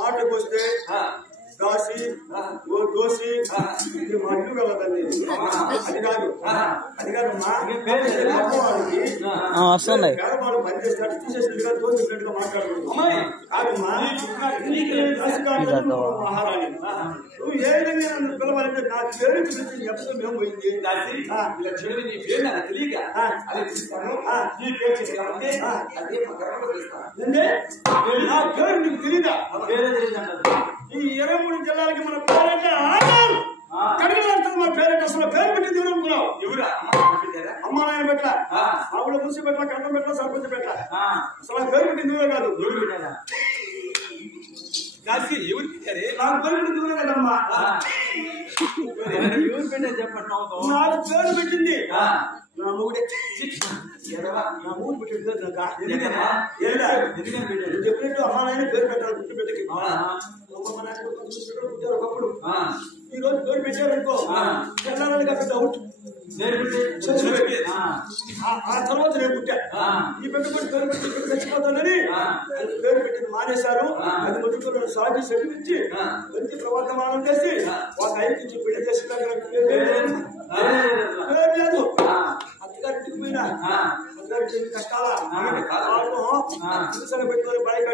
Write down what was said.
మాటకు వస్తే దాసి ఓ దోసి ఇది మా ఇల్లు కలదండి. అది కాదు వస్తున్నాయి పేదవాళ్ళు పనిచేస్తాడు తీసేసినట్టుగా దోసినట్టుగా మాట్లాడకూడదు. మహారాణి నువ్వు ఏ విధంగా నన్ను పిలవాలంటే నా పేరు పిలిచి ఎప్పుడు మేము పోయింది ఇలా చెడు నీ పేరు నాకు తెలియక అది పిలుస్తాను. నీ పేరు చేసామంటే అదే మా గర్వంలో పిలుస్తాను. నా పేరు నీకు తెలియదా? పేరే తెలియదు. ఈ 23 జిల్లాలకి మన పేరంటే కడిగేస్తుంది. మన పేరంటే అసలు పేరు పెట్టింది ఎవరు అనుకున్నావు? ఎవరా అమ్మా నాయన పెట్ట ఆవిడ ముసి పెట్ట కంఠం పెట్ట సర్పంచ్ పెట్ట అసలు పేరు పెట్టింది ఎవరే కాదు. కాసి ఎవరు పెట్టారే? నాకు పేరు పెట్టింది ఎవరే కదమ్మా. ఎవరు పెట్టారు చెప్పండి. నాకు పేరు పెట్టింది నా మూడే నా మూడు పెట్టింది. చెప్పినట్టు అమ్మా నాయన పేరు పెట్టాలి. గుర్తు పెట్టకి ఒకప్పుడు ఈ రోజు పేరు పెట్టారనుకో తెల్లారని కాబట్టి డౌట్. ఆ తర్వాత నేను పుట్టా. ఈ పెట్టుబడి పేరు పెట్టి చచ్చిపోతానని పేరు పెట్టింది మానేశారు. అది మొదటి సాగి సెటిల్చి మంచి ప్రవర్తమానం చేసి ఒక ఐదు పెళ్లి చేసి పేరు లేదు. అత్తగారింటికి పోయినా అత్తగారింటి కష్టాల పెట్టుకొని బయట